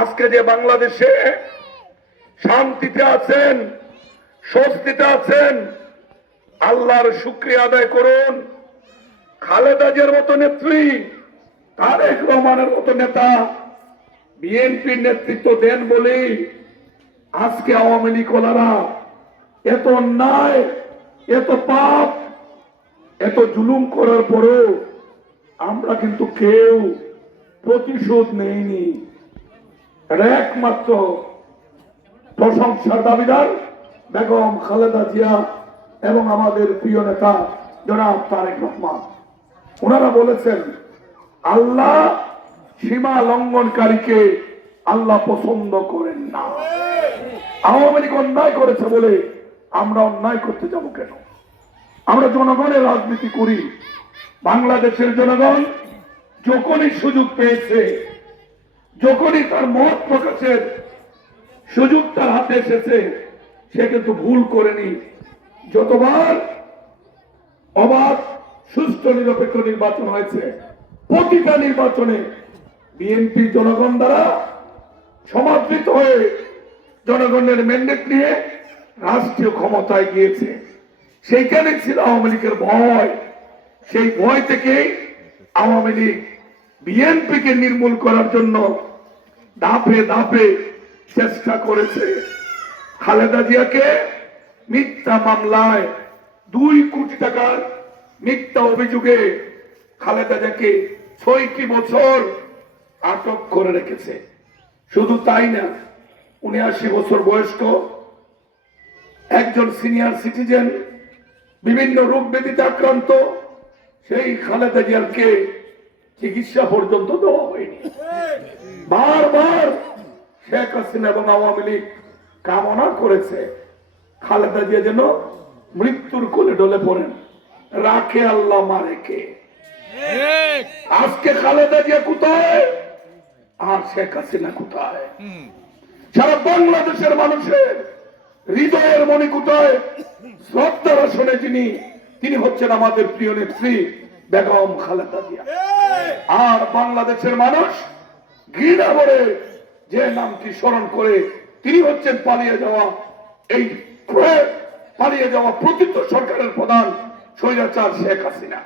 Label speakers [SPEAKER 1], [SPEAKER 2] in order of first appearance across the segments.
[SPEAKER 1] আজকে যে বাংলাদেশে শান্তিতে আছেন, স্বস্তিতে আছেন, আল্লাহর শুক্রিয়া আদায় করুন, খালেদা জিয়ার মতো নেত্রী, তারেক রহমানের মতো নেতা, বিএনপির নেতৃত্ব দেন বলেই আজকে আওয়ামী লীগ ওলারা এত অন্যায়, এত পাপ, এত জুলুম করার পরেও আমরা কিন্তু কেউ প্রতিশোধ এটা একমাত্র প্রশংসার দাবিদার বেগম খালেদা জিয়া এবং আমাদের প্রিয় নেতা জনাব তারেক রহমান। ওনারা বলেছেন, আল্লাহ সীমা লঙ্ঘনকারীকে আল্লাহ পছন্দ করেন না। আওয়ামী লীগ অন্যায় করেছে বলে আমরা অন্যায় করতে যাব কেন? আমরা জনগণের রাজনীতি করি, বাংলাদেশের জনগণ যখনই সুযোগ পেয়েছে, যখনই তার মত প্রকাশের সুযোগ তার হাতে এসেছে, সে কিন্তু ভুল করেনি। যতবার অবাধ, সুষ্ঠু, নিরপেক্ষ নির্বাচন হয়েছে, প্রতিটা নির্বাচনে বিএনপি জনগণ দ্বারা সমাদৃত হয়ে জনগণের ম্যান্ডেট নিয়ে রাষ্ট্রীয় ক্ষমতায় গিয়েছে। সেইখানে ছিল আওয়ামী লীগের ভয়। সেই ভয় থেকেই আওয়ামী লীগ বিএনপিকে নির্মূল করার জন্য ধাপে ধাপে চেষ্টা করেছে। খালেদা জিয়াকে মিথ্যা মামলায় দুই কোটি টাকার মিথ্যা অভিযোগে খালেদা জিয়াকে ছয়টি বছর আটক করে রেখেছে। শুধু তাই না উনআশি বছর বয়স্ক, একজন সিনিয়র সিটিজেন, বিভিন্ন রোগ ব্যাধিতে আক্রান্ত, সেই খালেদা জিয়ারকে চিকিৎসা পর্যন্ত দেওয়া হয়নি। বারবার শেখ হাসিনা এবং আওয়ামী লীগ কামনা করেছে, খালেদা জিয়া যেন মৃত্যুর কোলে ডলে পড়েন। রাখে আল্লাহ মারে কে? আজকে খালেদা জিয়া কোথায়? আর শেখ হাসিনা কোথায়? সারা বাংলাদেশের মানুষের হৃদয়ের মনে কোথায়? শ্রদ্ধার আসনে যিনি, তিনি হচ্ছেন আমাদের প্রিয় নেত্রী বেগম খালেদা জিয়া। আর বাংলাদেশের মানুষ ঘৃণা ভরে যে নামটি স্মরণ করে তিনি হচ্ছেন পালিয়ে যাওয়া এই পালিয়ে যাওয়া প্রকৃত সরকারের প্রধান স্বৈরাচার শেখ হাসিনা।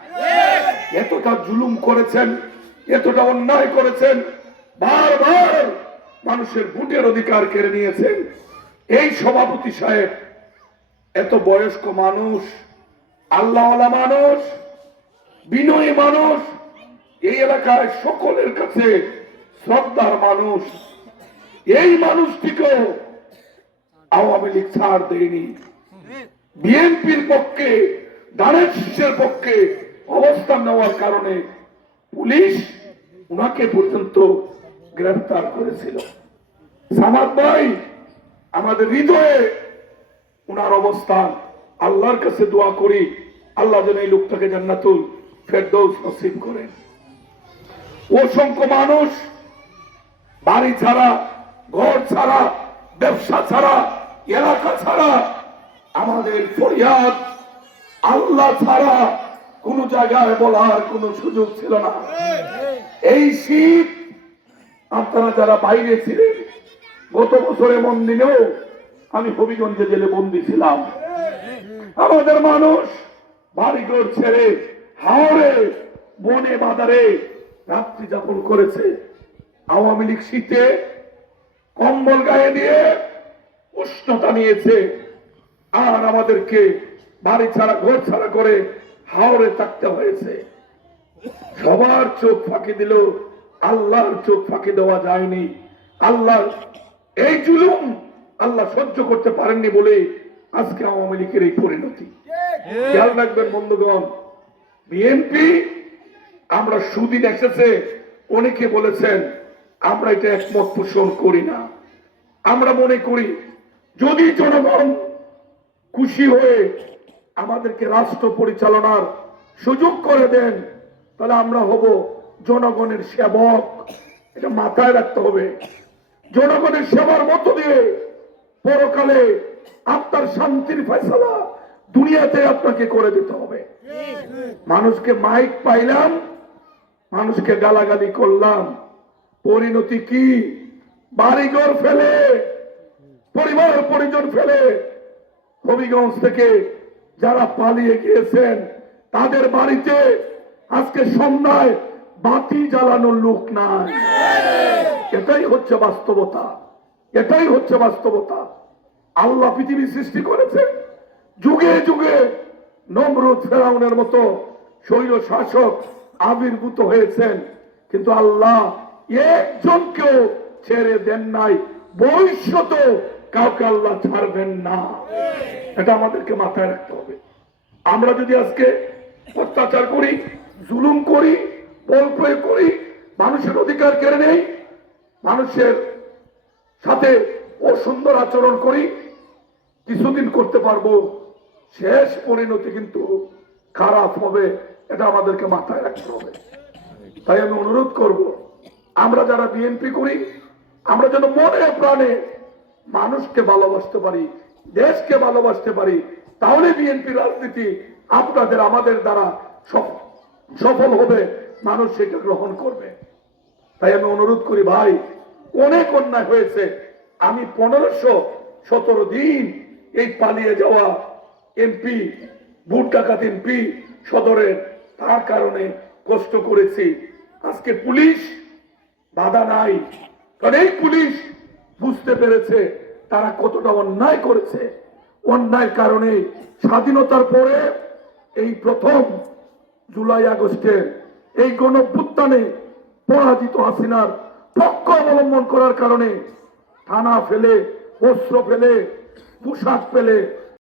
[SPEAKER 1] এতটা জুলুম করেছেন এতটা অন্যায় করেছেন বারবার মানুষের ভোটের অধিকার কেড়ে নিয়েছেন। এই সভাপতি সাহেব এত বয়স্ক মানুষ আল্লাহওয়ালা মানুষ বিনয়ী মানুষ। এই এলাকায় সকলের কাছে শ্রদ্ধার মানুষ। এই মানুষটিকেও আওয়ামী লীগ ছাড় দেয়নি। বিএনপির পক্ষে দানের শীষের পক্ষে অবস্থান নেওয়ার কারণে পুলিশ উনাকে পর্যন্ত গ্রেফতার করেছিল। সামাদ ভাই, আমাদের হৃদয়ে উনার অবস্থান। আল্লাহর কাছে দোয়া করি, আল্লাহ যেন এই লোকটাকে জান্নাতুল ফেরদৌস নসিব করেন। অসংখ্য মানুষ বাড়ি ছাড়া, ঘর ছাড়া, ব্যবসা ছাড়া, এলাকা ছাড়া, আমাদের ফরিয়াদ আল্লাহ ছাড়া কোন জায়গায় বলার কোনো সুযোগ ছিল না। এই শীত, আপনারা যারা বাইরে ছিলেন, গত বছরে মন দিনেও আমি হবিগঞ্জে জেলে বন্দি ছিলাম। আমাদের মানুষ বাড়িঘর ছেড়ে হাওড়ে বনে বাজারে রাত্রি যাপন করেছে। আওয়ামী লীগ শীতে কম্বল গায়ে দিয়ে উষ্ণতা নিয়েছে। আর আমাদেরকে বাড়ি ছাড়া ঘর ছাড়া করে হাওড়ে থাকতে হয়েছে। সবার চোখ ফাঁকি দিল আল্লাহর চোখ ফাঁকি দেওয়া যায়নি। আল্লাহ এই জুলুম আল্লাহ সহ্য করতে পারেননি বলে আজকে আওয়ামী লীগের এই পরিণতি। খেয়াল রাখবেন বন্ধুগণ বিএনপি আমরা সুদিন এসেছে অনেকে বলেছেন, আমরা এটা একমত পোষণ করি না। আমরা মনে করি, যদি জনগণ খুশি হয়ে আমাদেরকে রাষ্ট্র পরিচালনার সুযোগ করে দেন, তাহলে আমরা হব জনগণের সেবক। এটা মাথায় রাখতে হবে। জনগণের সেবার মধ্য দিয়ে পরকালে আপনার শান্তির ফয়সালা দুনিয়াতে আপনাকে করে দিতে হবে। মানুষকে মাইক পাইলাম, মানুষকে গালাগালি করলাম। পরিণতি কি? বাড়িঘর ফেলে, পরিবার পরিজন ফেলে। হবিগঞ্জ থেকে যারা পালিয়ে গিয়েছেন, তাদের বাড়িতে আজকে সন্ধ্যায় বাতি জ্বালানোর লোক নাই। এটাই হচ্ছে বাস্তবতা। এটাই হচ্ছে বাস্তবতা। আল্লাহ পৃথিবী সৃষ্টি করেছে। যুগে যুগে নমরুদ ফেরাউনের মতো শৈল শাসক আবির্ভূত হয়েছেন। কিন্তু আল্লাহ একজনকেও ছেড়ে দেন নাই। ভবিষ্যত কাউকে আল্লাহ ছাড়বেন না। এটা আমাদেরকে মাথায় রাখতে হবে। আমরা যদি আজকে অত্যাচার করি, জুলুম করি, বল প্রয়োগ করি, মানুষের অধিকার কেড়ে নেই, মানুষের সাথে অসুন্দর আচরণ করি, কিছুদিন করতে পারব। শেষ পরিণতি কিন্তু খারাপ হবে, এটা আমাদেরকে মাথায় রাখতে হবে। তাই আমি অনুরোধ করব, আমরা যারা বিএনপি করি, আমরা যেন মনে প্রাণে মানুষকে ভালোবাসতে পারি, দেশকে ভালোবাসতে পারি, তাহলে বিএনপি রাজনীতি আপনাদের, আমাদের দ্বারা সফল হবে, মানুষ সেটা গ্রহণ করবে। তাই আমি অনুরোধ করি, ভাই, অনেক অন্যায় হয়েছে, আমি পনেরোশো সতেরো দিন এই পালিয়ে যাওয়া এমপি, ভোট ডাকাত এমপি সদরের, তার কারণে কষ্ট করেছি। আজকে পুলিশ বাধা নাই। কারণ এই পুলিশ বুঝতে পেরেছে তারা কতটা অন্যায় করেছে। অন্যায় কারণে স্বাধীনতার পরে এই প্রথম জুলাই আগস্টের এই গণভ্যুত্থানে পরাজিত হাসিনার পক্ষ অবলম্বন করার কারণে থানা ফেলে, অস্ত্র ফেলে, পোশাক ফেলে